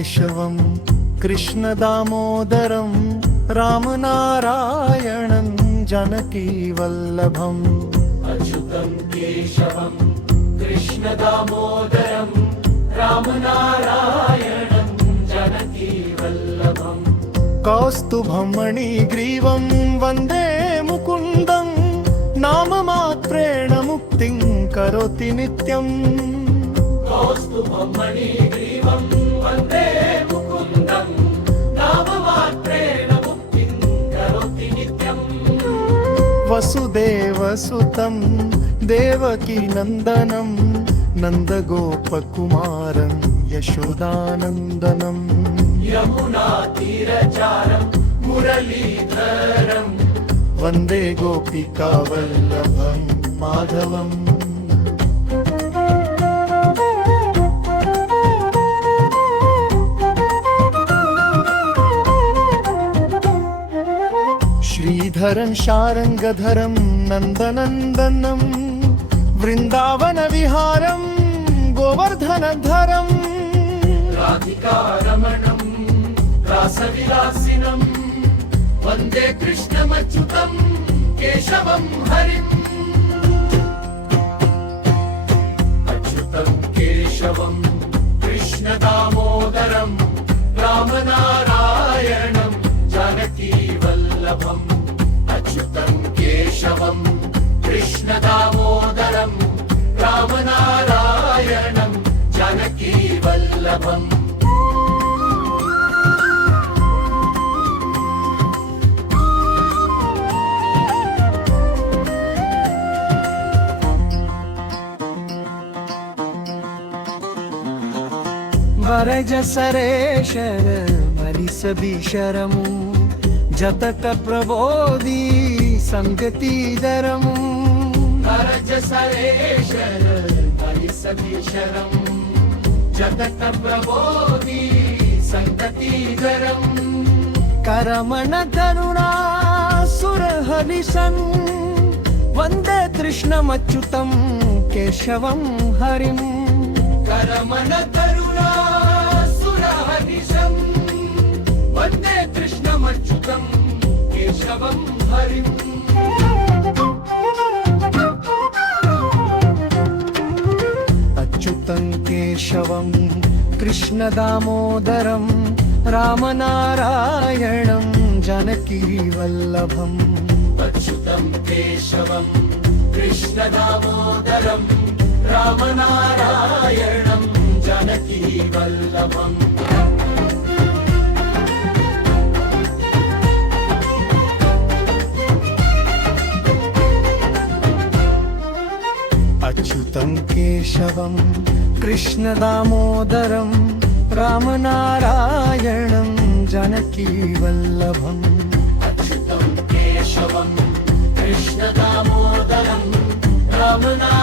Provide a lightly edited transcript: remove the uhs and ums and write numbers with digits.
केशवं कृष्णदामोदरं रामनारायणं जानकीवल्लभम् अच्युतं केशवं कृष्णदामोदरं रामनारायणं जानकीवल्लभम् कौस्तुभं मणिग्रीवं वन्दे मुकुन्दं नाममात्रेण मुक्तिं करोति नित्यम् कौस्तुभं मणिग्रीवं वन्दे मुकुन्दं नाममात्रेण मुक्तिं करोति नित्यम् वसुदेवसुतं देवकीनन्दनं नन्दगोपकुमारं यशोदानन्दनम् यमुनातीरचारं मुरलीधरं वन्दे गोपिकावल्लभं माधवम् श्रीधरं शारङ्गधरं नन्दनन्दनं वृन्दावनविहारं गोवर्धनधरम् राधिकारमणं रासविलासिनं वन्दे कृष्णमच्युतं केशवं हरिम् अच्युतं केशवं कृष्णदामोदरं रामनारायणं जानकीवल्लभम् अच्युतं केशवं कृष्णदामोदरं रामनारायणं जानकीवल्लभम् वरज सरेशर मलिसभीशरमु जतक प्रबोधि संगतिधरमु वरज सरेशर मलिसभीशरं जगत प्रबोधि संगतिधरं करमण करुणा सुरहरिशन् वन्दे कृष्णमच्युतं केशवं हरिम् करमण करुणा सुरहरिशं वन्दे कृष्णमच्युतं केशवं हरिम् अच्युतं केशवं कृष्णदामोदरं रामनारायणं जानकीवल्लभम् अच्युतं केशवं कृष्णदामोदरं रामनारायणं जानकीवल्लभम् अच्युतं केशवं कृष्णदामोदरं रामनारायणं जानकीवल्लभम् अच्युतं केशवं कृष्णदामोदरं रामनारायणं